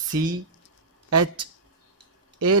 CHA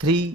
3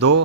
2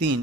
3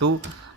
2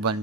1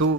2،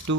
2،